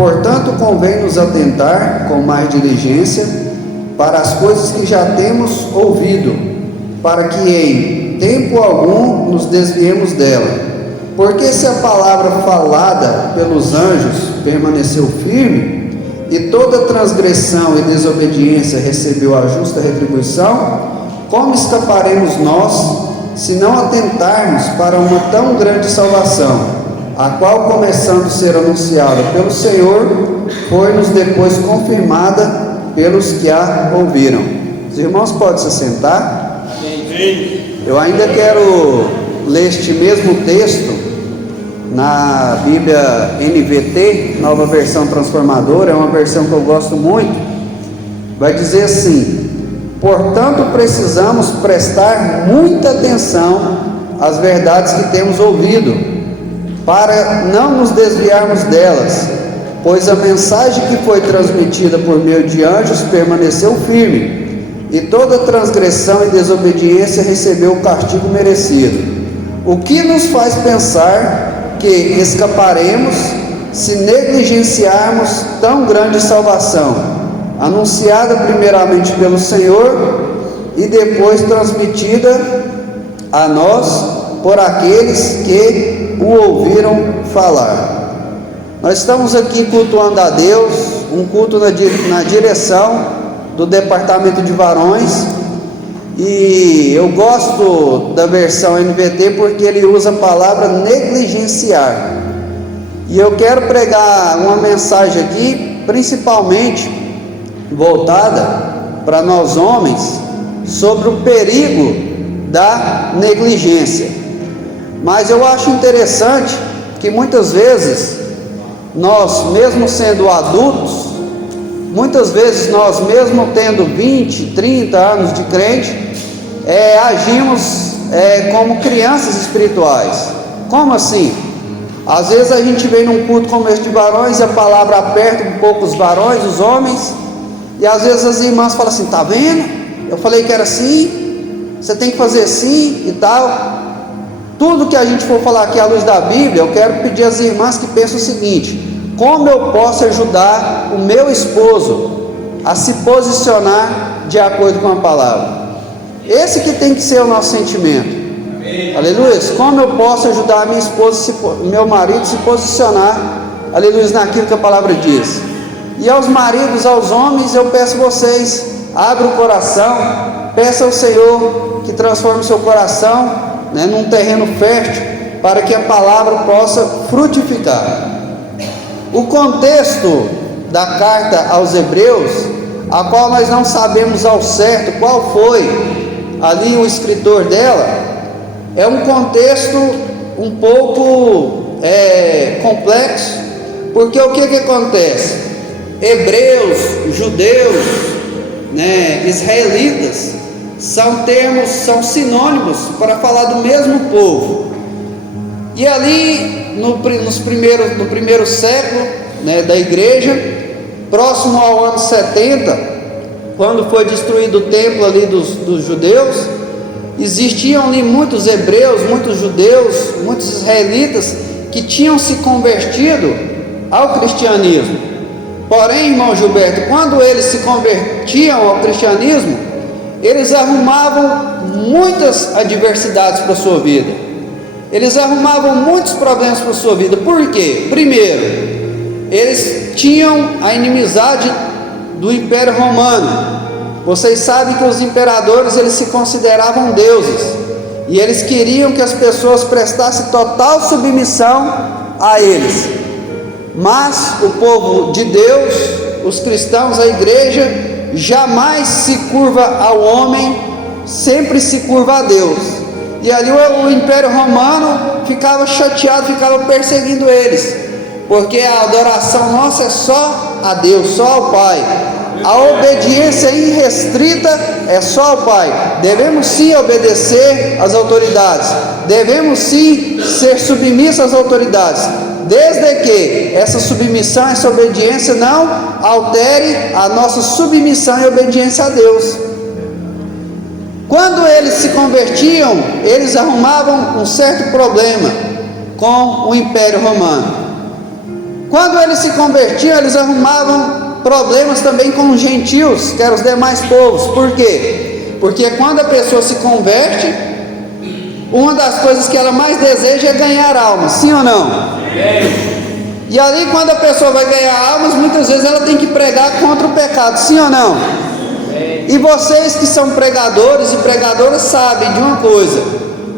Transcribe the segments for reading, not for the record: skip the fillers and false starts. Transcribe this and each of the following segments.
Portanto, convém-nos atentar com mais diligência para as coisas que já temos ouvido, para que em tempo algum nos desviemos dela. Porque se a palavra falada pelos anjos permaneceu firme, e toda transgressão e desobediência recebeu a justa retribuição, como escaparemos nós, se não atentarmos para uma tão grande salvação, a qual, começando a ser anunciada pelo Senhor, foi-nos depois confirmada pelos que a ouviram? Os irmãos podem se sentar? Eu ainda quero ler este mesmo texto na Bíblia NVT, Nova Versão Transformadora. É uma versão que eu gosto muito. Vai dizer assim: portanto, precisamos prestar muita atenção às verdades que temos ouvido, para não nos desviarmos delas, pois a mensagem que foi transmitida por meio de anjos permaneceu firme, e toda transgressão e desobediência recebeu o castigo merecido. O que nos faz pensar que escaparemos se negligenciarmos tão grande salvação, anunciada primeiramente pelo Senhor e depois transmitida a nós por aqueles que o ouviram falar? Nós estamos aqui cultuando a Deus, um culto na direção do departamento de varões, e eu gosto da versão NVT porque ele usa a palavra negligenciar. E eu quero pregar uma mensagem aqui, principalmente voltada para nós homens, sobre o perigo da negligência. Mas eu acho interessante que muitas vezes nós, mesmo sendo adultos, muitas vezes nós, mesmo tendo 20, 30 anos de crente, agimos como crianças espirituais. Como assim? Às vezes a gente vem num culto como este de varões e a palavra aperta um pouco os varões, os homens, e às vezes as irmãs falam assim: tá vendo? Eu falei que era assim, você tem que fazer assim e tal. Tudo que a gente for falar aqui à luz da Bíblia, eu quero pedir às irmãs que pensem o seguinte: como eu posso ajudar o meu esposo a se posicionar de acordo com a palavra? Esse que tem que ser o nosso sentimento. Aleluia. Como eu posso ajudar a minha esposa, meu marido, se posicionar, aleluia, naquilo que a palavra diz? E aos maridos, aos homens, eu peço a vocês: abra o coração, peça ao Senhor que transforme o seu coração, num terreno fértil, para que a palavra possa frutificar. O contexto da carta aos Hebreus, a qual nós não sabemos ao certo qual foi ali o escritor dela, é um contexto um pouco complexo, porque o que acontece? Hebreus, judeus, israelitas, são termos, são sinônimos para falar do mesmo povo. E ali no primeiro século da igreja, próximo ao ano 70, quando foi destruído o templo ali dos judeus, existiam ali muitos hebreus, muitos judeus, muitos israelitas que tinham se convertido ao cristianismo. Porém, irmão Gilberto, quando eles se convertiam ao cristianismo, eles arrumavam muitas adversidades para a sua vida. Eles arrumavam muitos problemas para a sua vida. Por quê? Primeiro, eles tinham a inimizade do Império Romano. Vocês sabem que os imperadores, eles se consideravam deuses, e eles queriam que as pessoas prestassem total submissão a eles. Mas o povo de Deus, os cristãos, a igreja, jamais se curva ao homem, sempre se curva a Deus. E ali o Império Romano ficava chateado, ficava perseguindo eles, porque a adoração nossa é só a Deus, só ao Pai. A obediência irrestrita é só ao Pai. Devemos sim obedecer às autoridades, devemos sim ser submissos às autoridades, desde que essa submissão, essa obediência não altere a nossa submissão e obediência a Deus. Quando eles se convertiam, eles arrumavam um certo problema com o Império Romano. Quando eles se convertiam, eles arrumavam problemas também com os gentios, que eram os demais povos. Por quê? Porque quando a pessoa se converte, uma das coisas que ela mais deseja é ganhar almas, sim ou não? E ali, quando a pessoa vai ganhar almas, muitas vezes ela tem que pregar contra o pecado, sim ou não? E vocês que são pregadores e pregadoras sabem de uma coisa: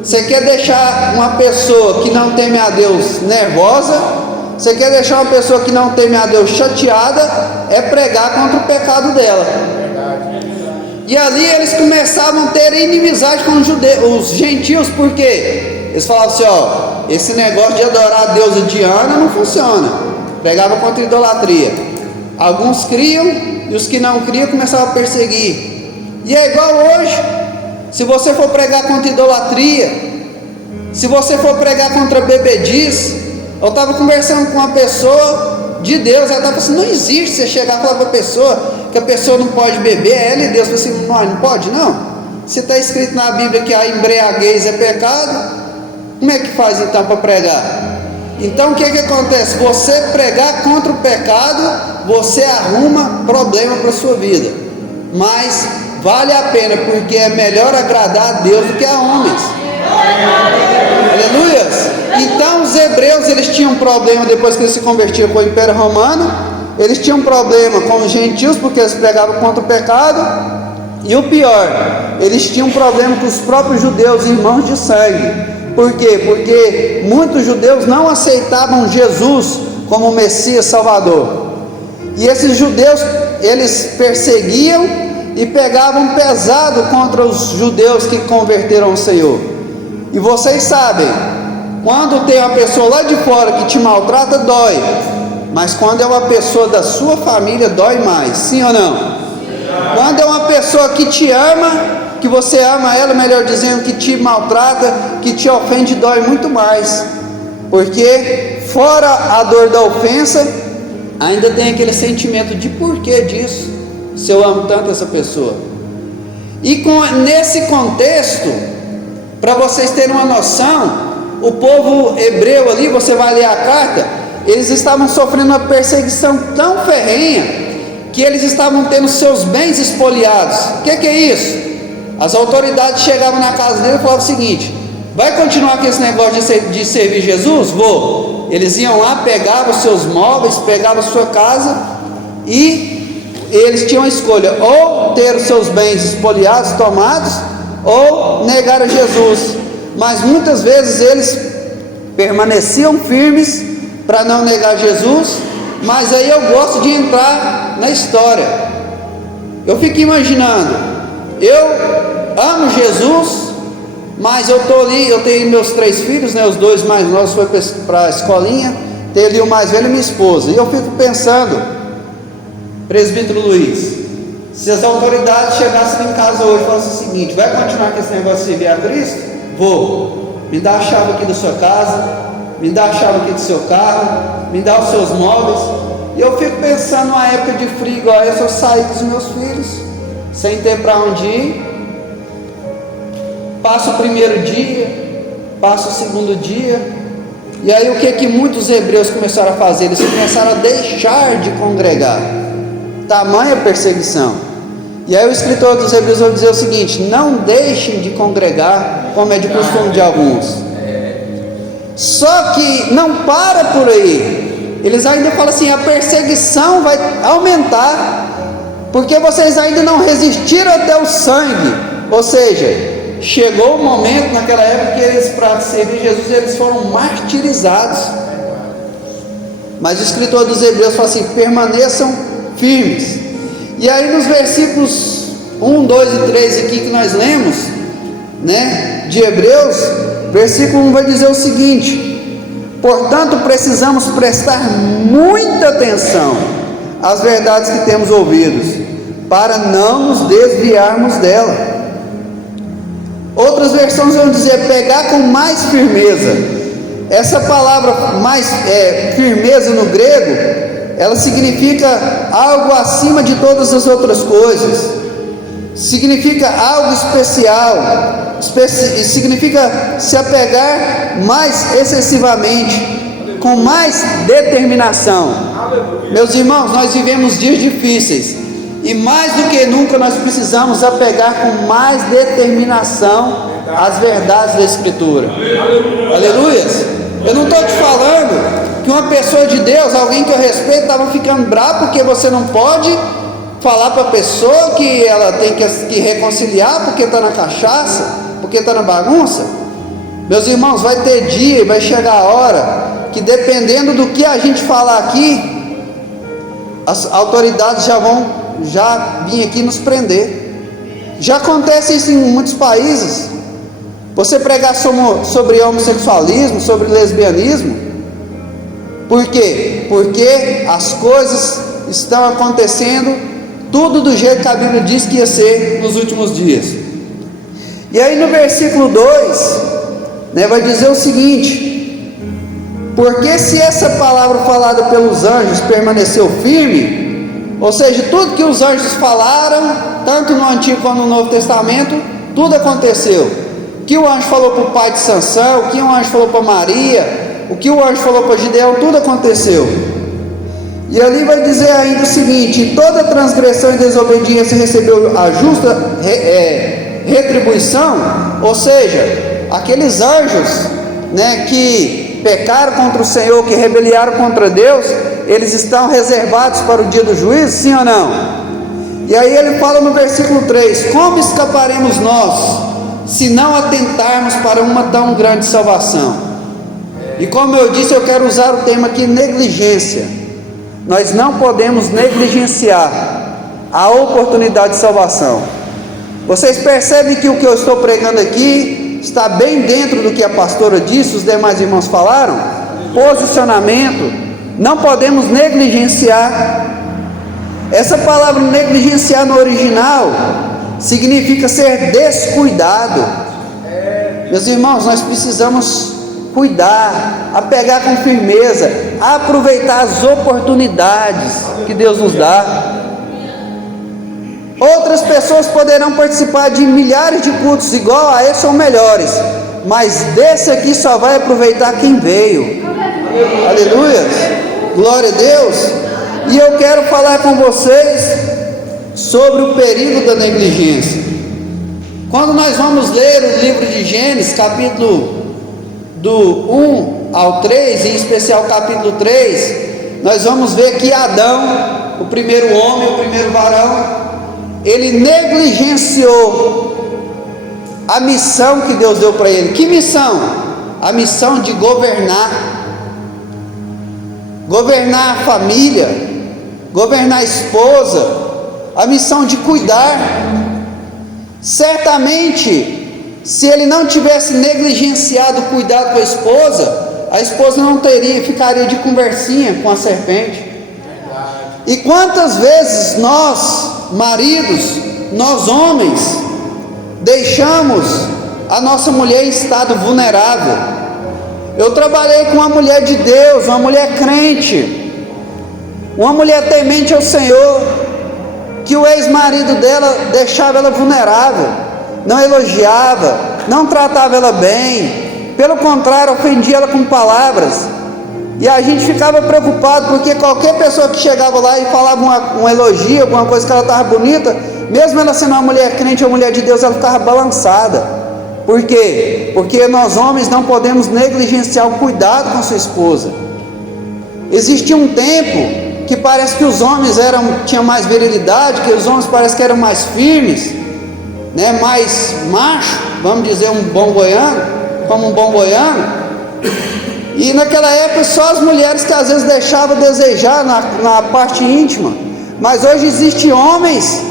você quer deixar uma pessoa que não teme a Deus nervosa, você quer deixar uma pessoa que não teme a Deus chateada, é pregar contra o pecado dela. E ali eles começavam a ter inimizade com os gentios, porque eles falavam assim: ó, esse negócio de adorar a deusa Diana não funciona. Pregava contra a idolatria. Alguns criam e os que não criam começavam a perseguir. E é igual hoje. Se você for pregar contra idolatria, se você for pregar contra bebedice. Eu estava conversando com uma pessoa de Deus, ela estava assim: não existe você chegar e falar para a pessoa que a pessoa não pode beber, ela e Deus. Eu falei assim: não pode não? Se está escrito na Bíblia que a embriaguez é pecado, como é que faz então para pregar? Então o que acontece? Você pregar contra o pecado, você arruma problema para a sua vida, mas vale a pena, porque é melhor agradar a Deus do que a homens. Aleluias. Então os hebreus, eles tinham um problema depois que eles se convertiam com o Império Romano. Eles tinham um problema com os gentios, porque eles pregavam contra o pecado. E o pior, eles tinham um problema com os próprios judeus, irmãos de sangue. Por quê? Porque muitos judeus não aceitavam Jesus como Messias Salvador. E esses judeus, eles perseguiam e pegavam pesado contra os judeus que converteram ao Senhor. E vocês sabem, quando tem uma pessoa lá de fora que te maltrata, dói. Mas quando é uma pessoa da sua família, dói mais, sim ou não? Quando é uma pessoa que te ama, que você ama ela, melhor dizendo, que te maltrata, que te ofende, dói muito mais. Porque fora a dor da ofensa, ainda tem aquele sentimento de porquê disso, se eu amo tanto essa pessoa. E nesse contexto, para vocês terem uma noção, o povo hebreu ali, você vai ler a carta, eles estavam sofrendo uma perseguição tão ferrenha, que eles estavam tendo seus bens espoliados. O que é isso? As autoridades chegavam na casa dele e falavam o seguinte: vai continuar com esse negócio de servir Jesus? Vou. Eles iam lá, pegavam os seus móveis, pegavam a sua casa, e eles tinham a escolha: ou ter os seus bens espoliados, tomados, ou negar a Jesus. Mas muitas vezes eles permaneciam firmes para não negar Jesus. Mas aí eu gosto de entrar na história. Eu fico imaginando, eu amo Jesus, mas eu estou ali, eu tenho meus 3 filhos, né? Os 2 mais novos foram para a escolinha, tem ali o mais velho e minha esposa. E eu fico pensando, presbítero Luiz, se as autoridades chegassem em casa hoje e falassem o seguinte: vai continuar com esse negócio de servir a Cristo? Vou. Me dá a chave aqui da sua casa, me dá a chave aqui do seu carro, me dá os seus móveis. E eu fico pensando, numa época de frio igual essa, eu saí com os meus filhos, sem ter para onde ir. Passo o primeiro dia, passo o segundo dia, e aí o que muitos hebreus começaram a fazer? Eles começaram a deixar de congregar, tamanha perseguição. E aí o escritor dos Hebreus vai dizer o seguinte: não deixem de congregar, como é de costume de alguns. Só que não para por aí. Eles ainda falam assim: a perseguição vai aumentar, porque vocês ainda não resistiram até o sangue. Ou seja, chegou o momento naquela época que eles, para servir Jesus, eles foram martirizados. Mas o escritor dos Hebreus fala assim: permaneçam firmes. E aí nos versículos 1, 2 e 3 aqui que nós lemos, né, de Hebreus, versículo 1 vai dizer o seguinte: portanto precisamos prestar muita atenção às verdades que temos ouvidos, para não nos desviarmos dela. Outras versões vão dizer pegar com mais firmeza. Essa palavra mais firmeza no grego, ela significa algo acima de todas as outras coisas, significa algo especial, significa se apegar mais excessivamente. com mais determinação. Meus irmãos, nós vivemos dias difíceis e mais do que nunca nós precisamos apegar com mais determinação as verdades da Escritura. Aleluias. Eu não estou te falando que uma pessoa de Deus, alguém que eu respeito, estava ficando bravo porque você não pode falar para a pessoa que ela tem que reconciliar porque está na cachaça, porque está na bagunça. Meus irmãos, vai ter dia e vai chegar a hora que, dependendo do que a gente falar aqui, as autoridades já vir aqui nos prender. Já acontece isso em muitos países. Você pregar sobre homossexualismo, sobre lesbianismo. Por quê? Porque as coisas estão acontecendo tudo do jeito que a Bíblia diz que ia ser nos últimos dias. E aí no versículo 2, vai dizer o seguinte: porque se essa palavra falada pelos anjos permaneceu firme, ou seja, tudo que os anjos falaram, tanto no Antigo como no Novo Testamento, tudo aconteceu. O que o anjo falou para o pai de Sansão, o que o anjo falou para Maria, o que o anjo falou para Gideão, tudo aconteceu. E ali vai dizer ainda o seguinte: toda transgressão e desobediência recebeu a justa retribuição, ou seja, aqueles anjos, que pecaram contra o Senhor, que rebeliaram contra Deus, eles estão reservados para o dia do juízo, sim ou não? E aí ele fala no versículo 3: como escaparemos nós, se não atentarmos para uma tão grande salvação? E como eu disse, eu quero usar o termo aqui, negligência. Nós não podemos negligenciar a oportunidade de salvação. Vocês percebem que o que eu estou pregando aqui está bem dentro do que a pastora disse, os demais irmãos falaram? Posicionamento. Não podemos negligenciar. Essa palavra negligenciar no original significa ser descuidado. Meus irmãos, nós precisamos cuidar, apegar com firmeza, aproveitar as oportunidades que Deus nos dá. Outras pessoas poderão participar de milhares de cultos igual a esse ou melhores, mas desse aqui só vai aproveitar quem veio. Aleluia, glória a Deus. E eu quero falar com vocês sobre o perigo da negligência. Quando nós vamos ler o livro de Gênesis, capítulo do 1 ao 3, em especial capítulo 3, nós vamos ver que Adão, o primeiro homem, o primeiro varão, ele negligenciou a missão que Deus deu para ele. Que missão? A missão de governar a família, governar a esposa, a missão de cuidar. Certamente, se ele não tivesse negligenciado o cuidado com a esposa não ficaria de conversinha com a serpente. E quantas vezes nós, maridos, nós homens, deixamos a nossa mulher em estado vulnerável? Eu trabalhei com uma mulher de Deus, uma mulher crente, uma mulher temente ao Senhor, que o ex-marido dela deixava ela vulnerável, não elogiava, não tratava ela bem, pelo contrário, ofendia ela com palavras. E a gente ficava preocupado, porque qualquer pessoa que chegava lá e falava um elogio, alguma coisa que ela estava bonita, mesmo ela sendo uma mulher crente ou mulher de Deus, ela ficava balançada. Por quê? Porque nós homens não podemos negligenciar o cuidado com sua esposa. Existia um tempo que parece que os homens tinham mais virilidade, que os homens parece que eram mais firmes, mais macho, vamos dizer, como um bom goiano. E naquela época só as mulheres que às vezes deixavam a desejar na parte íntima. Mas hoje existem homens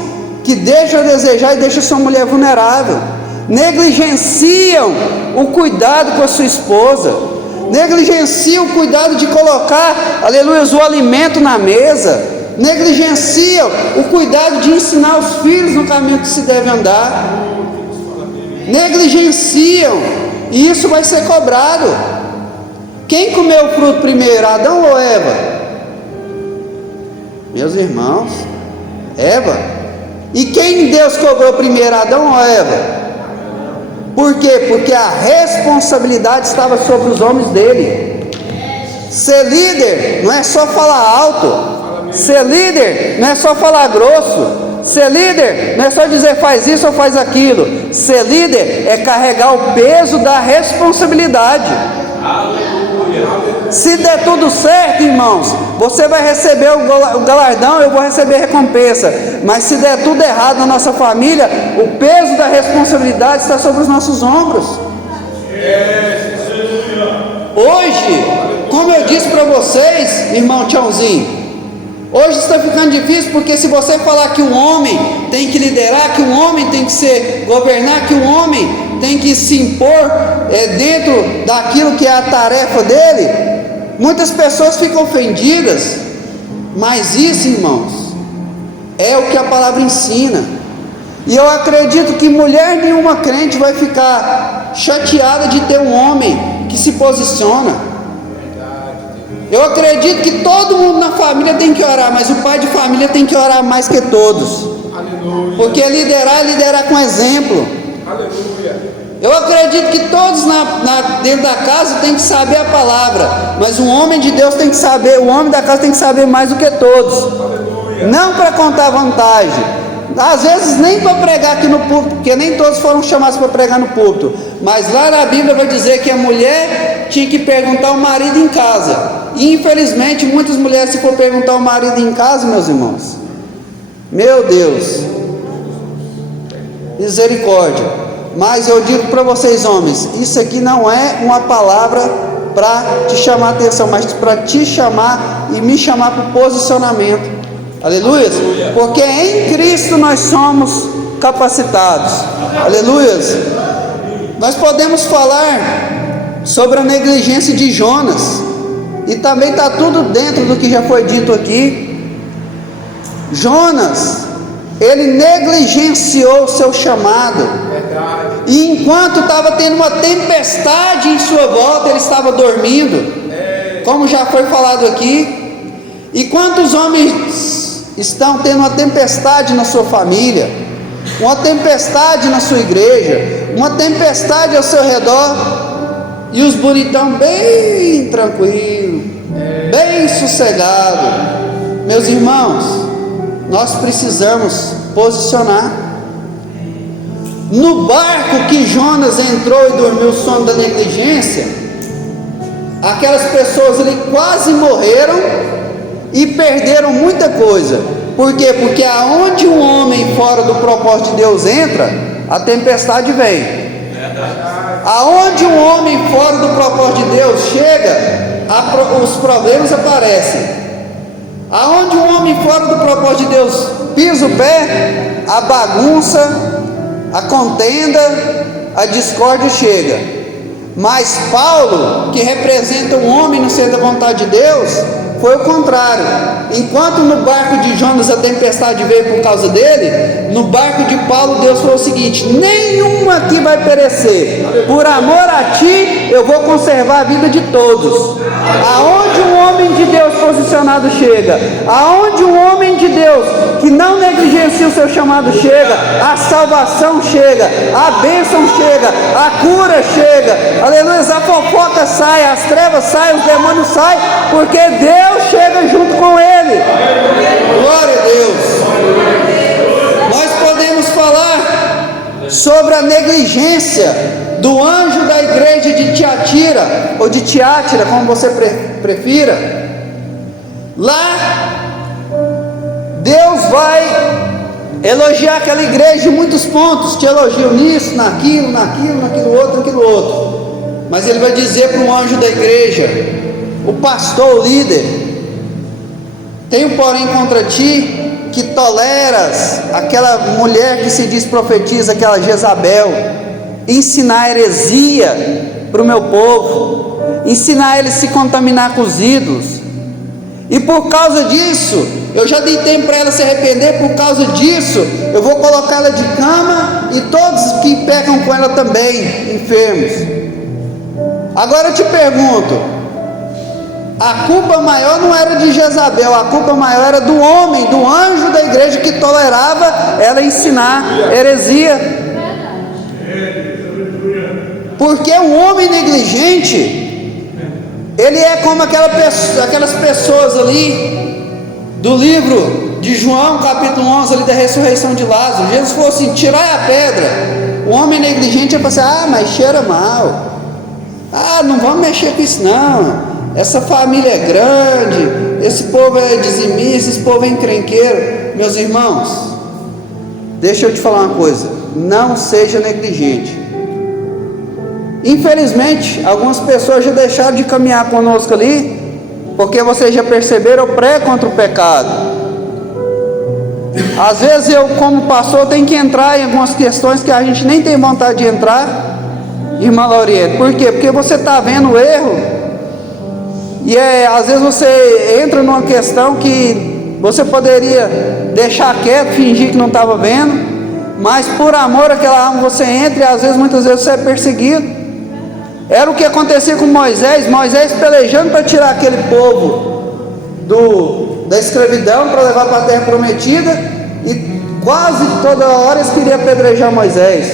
que deixam a desejar e deixam sua mulher vulnerável. Negligenciam o cuidado com a sua esposa, negligenciam o cuidado de colocar, aleluia, o alimento na mesa, negligenciam o cuidado de ensinar os filhos no caminho que se deve andar, negligenciam, e isso vai ser cobrado. Quem comeu o fruto primeiro, Adão ou Eva? Meus irmãos, Eva. E quem Deus cobrou primeiro, Adão ou Eva? Por quê? Porque a responsabilidade estava sobre os homens dele. Ser líder não é só falar alto. Ser líder não é só falar grosso. Ser líder não é só dizer faz isso ou faz aquilo. Ser líder é carregar o peso da responsabilidade. Se der tudo certo, irmãos, você vai receber o galardão, eu vou receber a recompensa. Mas se der tudo errado na nossa família, o peso da responsabilidade está sobre os nossos ombros. Hoje, como eu disse para vocês, irmão Tchãozinho, hoje está ficando difícil, porque se você falar que um homem tem que liderar, que um homem tem que governar, que um homem tem que se impor dentro daquilo que é a tarefa dele, muitas pessoas ficam ofendidas. Mas isso, irmãos, é o que a palavra ensina. E eu acredito que mulher nenhuma crente vai ficar chateada de ter um homem que se posiciona. Eu acredito que todo mundo na família tem que orar, mas o pai de família tem que orar mais que todos. Aleluia. Porque liderar é liderar com exemplo. Aleluia. Eu acredito que todos dentro da casa tem que saber a palavra, mas um homem de Deus tem que saber, o homem da casa tem que saber mais do que todos. Aleluia. Não para contar vantagem, às vezes nem para pregar aqui no púlpito, porque nem todos foram chamados para pregar no púlpito, mas lá na Bíblia vai dizer que a mulher tinha que perguntar ao marido em casa. E infelizmente muitas mulheres, se for perguntar ao marido em casa, meus irmãos, meu Deus, misericórdia. Mas eu digo para vocês, homens, isso aqui não é uma palavra para te chamar a atenção, mas para te chamar e me chamar para o posicionamento. Aleluia. Porque em Cristo nós somos capacitados. Aleluia. Nós podemos falar sobre a negligência de Jonas, e também está tudo dentro do que já foi dito aqui. Jonas, ele negligenciou o seu chamado. E enquanto estava tendo uma tempestade em sua volta, ele estava dormindo, como já foi falado aqui. E quantos homens estão tendo uma tempestade na sua família, uma tempestade na sua igreja, uma tempestade ao seu redor, e os bonitão bem tranquilos, bem sossegados? Meus irmãos, nós precisamos posicionar. No barco que Jonas entrou e dormiu o sono da negligência, aquelas pessoas ali quase morreram e perderam muita coisa. Por quê? Porque aonde um homem fora do propósito de Deus entra, a tempestade vem. Aonde um homem fora do propósito de Deus chega, os problemas aparecem. Aonde um homem fora do propósito de Deus pisa o pé, a bagunça, a contenda, a discórdia chega. Mas Paulo, que representa um homem no centro da vontade de Deus, foi o contrário. Enquanto no barco de Jonas a tempestade veio por causa dele, no barco de Paulo Deus falou o seguinte: nenhum aqui vai perecer, por amor a ti eu vou conservar a vida de todos. Aonde um homem de Deus posicionado chega, aonde um homem de Deus que não negligencia o seu chamado chega, a salvação chega, a bênção chega, a cura chega, aleluia, a fofoca sai, as trevas saem, os demônios saem, porque Deus chega junto com ele. Glória a Deus. Nós podemos falar sobre a negligência do anjo da igreja de Tiatira, ou de Tiátira, como você prefira. Lá Deus vai elogiar aquela igreja em muitos pontos, te elogiam nisso, naquilo outro, mas ele vai dizer para o anjo da igreja, o pastor, o líder: tenho porém contra ti que toleras aquela mulher que se diz profetiza, aquela Jezabel, ensinar heresia para o meu povo, ensinar eles a se contaminar com os ídolos, e por causa disso, eu já dei tempo para ela se arrepender. Por causa disso, eu vou colocar ela de cama, e todos que pecam com ela também, enfermos. Agora eu te pergunto, a culpa maior não era de Jezabel, a culpa maior era do homem, do anjo da igreja que tolerava ela ensinar heresia. Porque um homem negligente, Ele é como aquelas pessoas ali do livro de João, capítulo 11, ali da ressurreição de Lázaro. Jesus falou assim: tirai a pedra. O homem negligente ia pensar: mas cheira mal. Não vamos mexer com isso não. Essa família é grande, esse povo é dizimista, esse povo é encrenqueiro. Meus irmãos, deixa eu te falar uma coisa: não seja negligente. Infelizmente, algumas pessoas já deixaram de caminhar conosco ali, porque vocês já perceberam o pré contra o pecado. Às vezes eu, como pastor, tenho que entrar em algumas questões que a gente nem tem vontade de entrar, irmã Lauriette. Por quê? Porque você está vendo o erro, e às vezes você entra numa questão que você poderia deixar quieto, fingir que não estava vendo, mas por amor àquela alma você entra, e às vezes, muitas vezes você é perseguido. Era o que acontecia com Moisés pelejando para tirar aquele povo da escravidão, para levar para a terra prometida, e quase toda hora eles queriam apedrejar Moisés.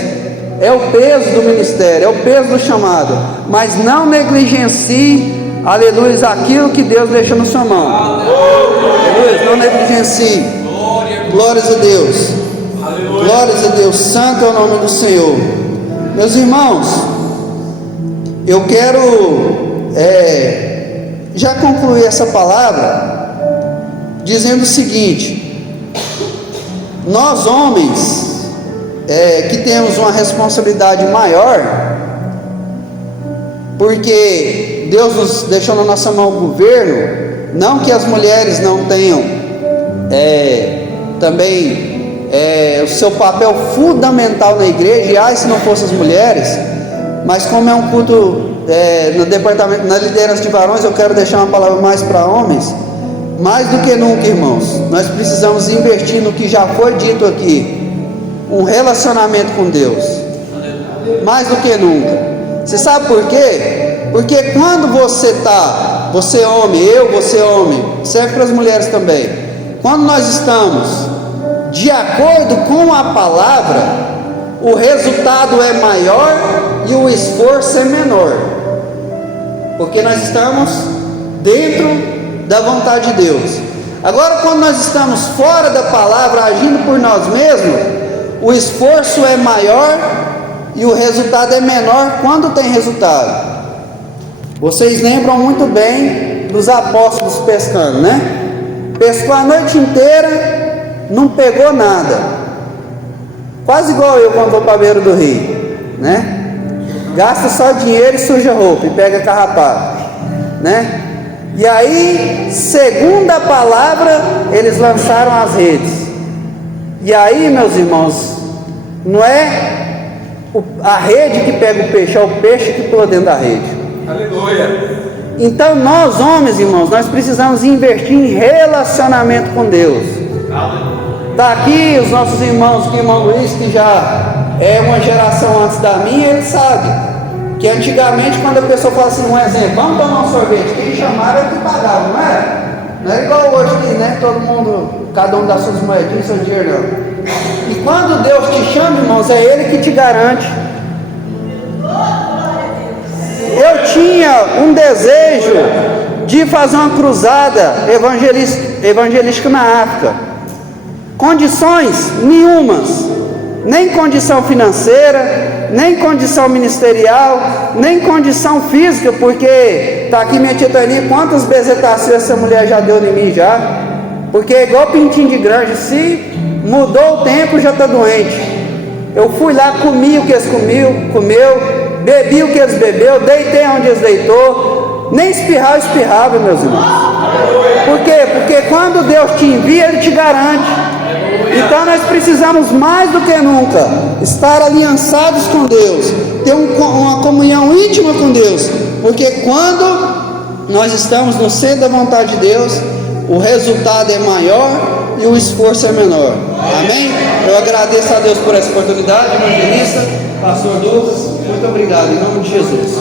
É o peso do ministério, é o peso do chamado. Mas não negligencie, aleluia, aquilo que Deus deixa na sua mão. Aleluia, não negligencie. Glórias a Deus. Glórias a Deus. Santo é o nome do Senhor. Meus irmãos, eu quero já concluir essa palavra dizendo o seguinte: nós homens que temos uma responsabilidade maior, porque Deus nos deixou na nossa mão o governo, não que as mulheres não tenham também o seu papel fundamental na igreja, e se não fossem as mulheres, mas como é um culto no departamento, na liderança de varões, eu quero deixar uma palavra mais para homens. Mais do que nunca, irmãos, nós precisamos investir no que já foi dito aqui, um relacionamento com Deus. Mais do que nunca. Você sabe por quê? Porque quando você homem, você homem, serve para as mulheres também. Quando nós estamos de acordo com a palavra, o resultado é maior e o esforço é menor, porque nós estamos dentro da vontade de Deus. Agora, quando nós estamos fora da palavra, agindo por nós mesmos, o esforço é maior e o resultado é menor. Quando tem resultado, vocês lembram muito bem dos apóstolos pescando, né? Pescou a noite inteira, não pegou nada, quase igual eu quando vou para a beira do rio, né? Gasta só dinheiro e suja roupa e pega carrapato, né? E aí, segundo a palavra, eles lançaram as redes. E aí, meus irmãos, não é a rede que pega o peixe, é o peixe que pula dentro da rede. Aleluia! Então nós homens, irmãos, nós precisamos investir em relacionamento com Deus. Está aqui os nossos irmãos, que o irmão Luiz, que já é uma geração antes da minha, ele sabe que antigamente, quando a pessoa fala assim, um exemplo, vamos tomar um sorvete, quem chamava era que pagava, não era? Não é igual hoje que, né, todo mundo, cada um dá suas moedinhas, seu dinheiro não. E quando Deus te chama, irmãos, é Ele que te garante. Eu tinha um desejo de fazer uma cruzada evangelística na África. Condições nenhumas, nem condição financeira, nem condição ministerial, nem condição física, porque está aqui minha tia Tânia, quantas bezetaceias essa mulher já deu em mim já, porque é igual pintinho de granja, se mudou o tempo já está doente. Eu fui lá, comi o que eles comeu, bebi o que eles bebeu, deitei onde eles deitou, nem espirrar eu espirrava, meus irmãos. Por quê? Porque quando Deus te envia, Ele te garante. Então nós precisamos mais do que nunca estar aliançados com Deus, ter uma comunhão íntima com Deus, porque quando nós estamos no centro da vontade de Deus, o resultado é maior e o esforço é menor. Amém? Eu agradeço a Deus por essa oportunidade, evangelista, pastor Lucas, muito obrigado, em nome de Jesus.